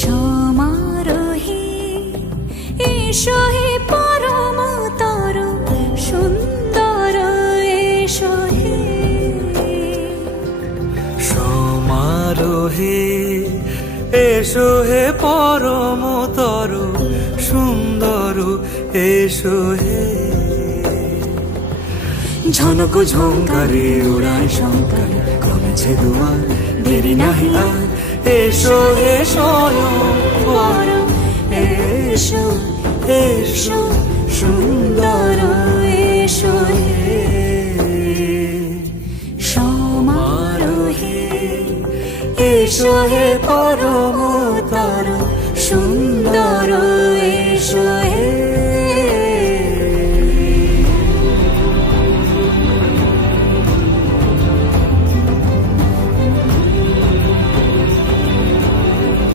সমারোহে এসো হে পরম তরু সুন্দর এসো হে। সমারোহে এসো হে পরম তরু সুন্দর এসো হে। ঝনক ঝঙ্কারে উড়ায় শঙ্কার কমেছে দুয়ার দেরি নাহি আর। এসো হে স্বয়ং পরম এসো এসো সুন্দর এসো হে। সমারোহে এসো হে পরম